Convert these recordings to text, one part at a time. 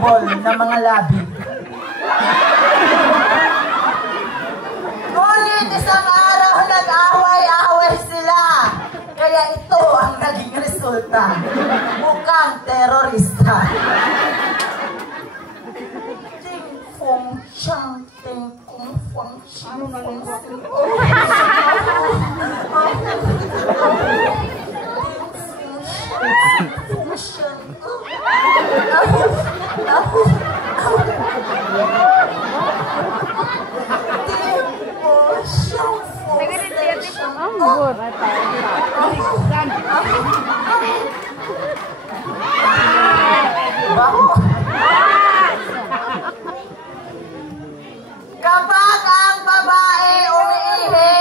habol ng mga labi. Ngunit isang araw nag-away-away sila. Kaya ito ang naging resulta. Mukhang terorista. Ting fong chang ting kung fong chang fong chang. Kapag ang babae umiihi,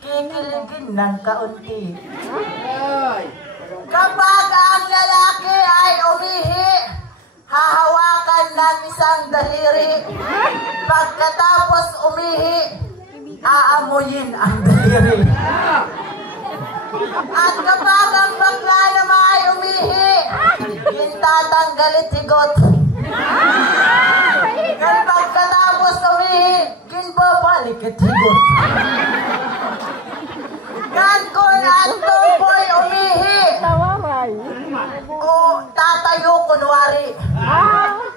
kikiligin ng kaunti. Kapag ang lalaki ay umihi, hahawakan ng isang daliri. Pagkatapos umihi, aamuyin ang daliri. At kapag ang bakla naman ay umihi, gintatanggalit higot. At pagkatapos umihi, ginbabalikit higot. Kan kung ang tumboy umihi, o tatayo kunwari.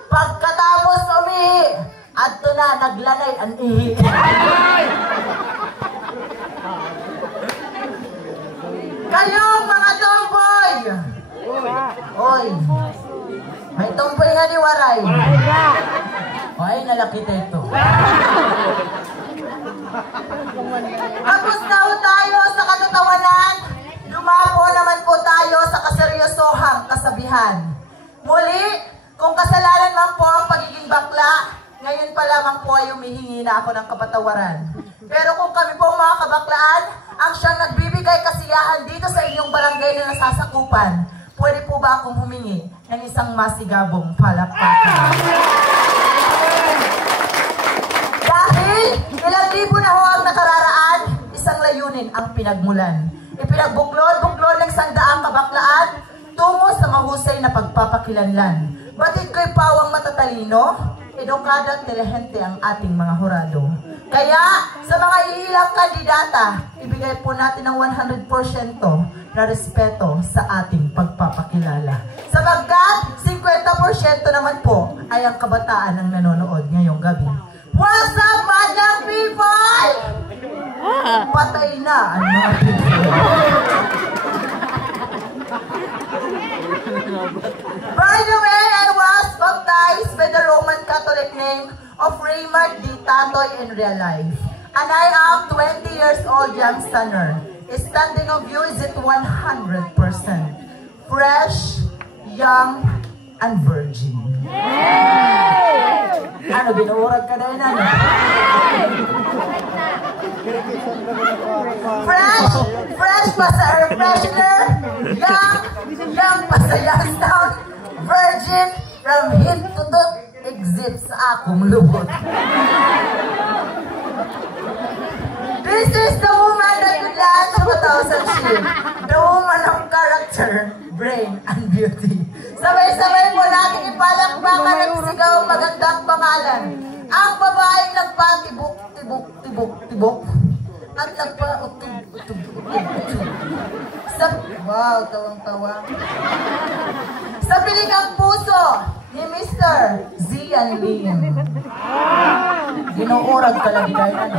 Pagkatapos umihi, adto na naglanay ang ihi. Kayong mga tomboy! Oy! May tomboy nga ni Waray. Ay, nalakita ito. Tapos na tayo sa katatawanan. Lumapo naman po tayo sa kaseryosohang kasabihan. Muli, kung kasalanan man po ang pagiging bakla, ngayon pa lamang po ay humihingi na ako ng kapatawaran. Pero kung kami po mga kabaklaan, ang siyang nagbibigay kasiyahan dito sa inyong barangay na nasasakupan, pwede po ba akong humingi ng isang masigabong palakpakan? Dahil ilang libo na ho ang nakararaan, isang layunin ang pinagmulan. Ipinagbuklod-buklod ng sandaang kabaklaan tungo sa mahusay na pagpapakilanlan. Batid ko'y pawang matatalino, edukado at telehente ang ating mga hurado. Kaya, sa mga iilang kandidata, ibigay po natin ng 100% na respeto sa ating pagpapakilala. Sabagkat, 50% naman po ay ang kabataan ang nanonood ngayong gabi. What's up, madlang people? Patay na ang mga people. By the way, I was baptized by the Roman Catholic name of Raymond D. Tatoy in real life. And I am 20 years old young stunner. Standing of you is it 100%. Fresh, young, and virgin. Ano, binuurag ka na yun, ano? Fresh pa sa air freshener, young pa sa Youngstown, virgin, from hip to toe, exit sa akong lubot. This is the woman that could launch 2,000 shield. The woman of character, brain, and beauty. Sabay-sabay po natin ipalakpakan at sigaw magandang pangalan. Ang babaeng nagpatibok, tibok, tibok, tibok. At nagpa-utub. Wow, tawang-tawa. Sa piligang puso ni Mr. Zian Lim. Ginuurag ka lang dahil ano.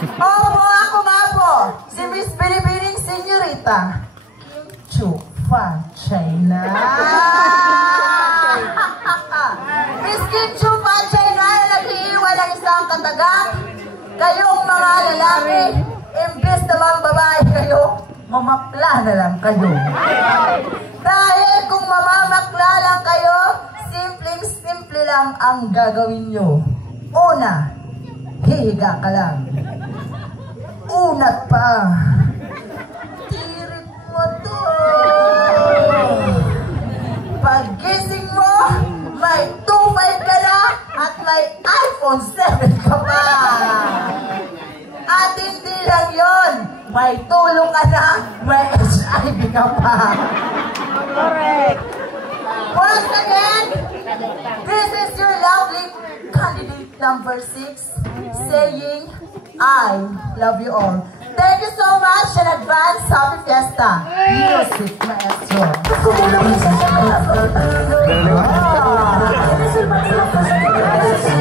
Opo, ako nga po. Si Miss Pilipining Senyorita. Kim Chu Fa China. Miss Kim Chu Fa China na nag-iiwan ng isang katagang. Kayong mga lalaki, imbes naman babae kayo, mamakla na lang kayo. Dahil kung mamamakla lang kayo, simpleng-simple lang ang gagawin nyo. Una, hihiga ka lang. Una pa, tirit mo to. Paggising mo, may 2.5 ka na at may iPhone 7 ka pa. At hindi lang yun, may tulong ka na, may HIV ka pa. Correct. Once again, number 6, saying, I love you all. Thank you so much in advance. Happy Fiesta. Music, maestro. Ah.